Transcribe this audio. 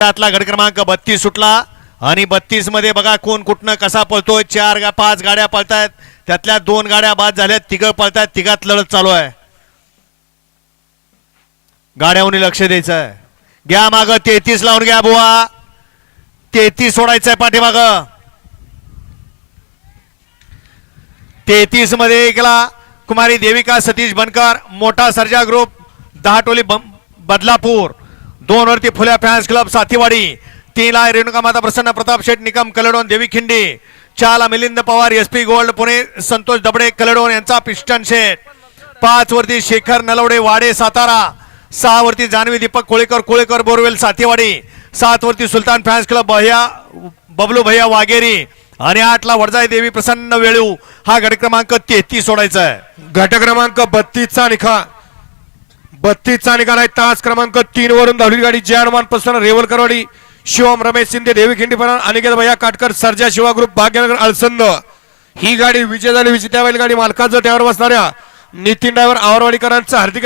त्यातला गट क्रमांक बत्तीस सुटला. आणि बत्तीसमध्ये बघा कोण कुठनं कसा पळतोय. चार गा पाच गाड्या पळतायत. त्यातल्या दोन गाड्या बाद झाल्यात. तिघं पळतायत. तिघात लढत चालू आहे. गाड्याहून लक्ष द्यायचं आहे घ्या माग. तेहतीस लावून घ्या बुवा. तेहतीस सोडायचंय पाठीमाग. तेहतीसमध्ये गेला कुमारी देविका सतीश बनकर मोठा सर्जा ग्रुप दहाटोली टोली बदलापूर. दोन वरती फुल्या फॅन्स क्लब साथीवाडी. तीन रेणुका माता प्रसन्न प्रताप शेठ निकम कलडोन देवी खिंडी. चारला Milind Pawar S P gold Pune Santosh Dabade Kaldon यांचा पिस्टन शेठ. पाच वरती शेखर नलवडे वाडे सातारा. सहा वरती जान्हवी दीपक कोळेकर कोळेकर बोरवेल साथीवाडी. सात वरती सुलतान फॅन्स क्लब भैया बबलू भैया वाघेरी. आणि आठला वडजाई देवी प्रसन्न वेळू. हा गट क्रमांक तेहतीस सोडायचा आहे. गट क्रमांक बत्तीसचा निखा बत्तीसचा निकाल आहे. तास क्रमांक तीन वरून धावली गाडी जय हनुमान प्रसन्न रेवलकरवाडी. शिवम रमेश शिंदे देवी खिंडीपणा अनिकेत भैया काटकर सर्जा शिवा ग्रुप भाग्यनगर अळसंद ही गाडी विजय झाली विजेत्या बैलगाडी मालकाचं त्यावर बसणाऱ्या नितीन ड्रायव्हर आवरवाडीकरांचं हार्दिक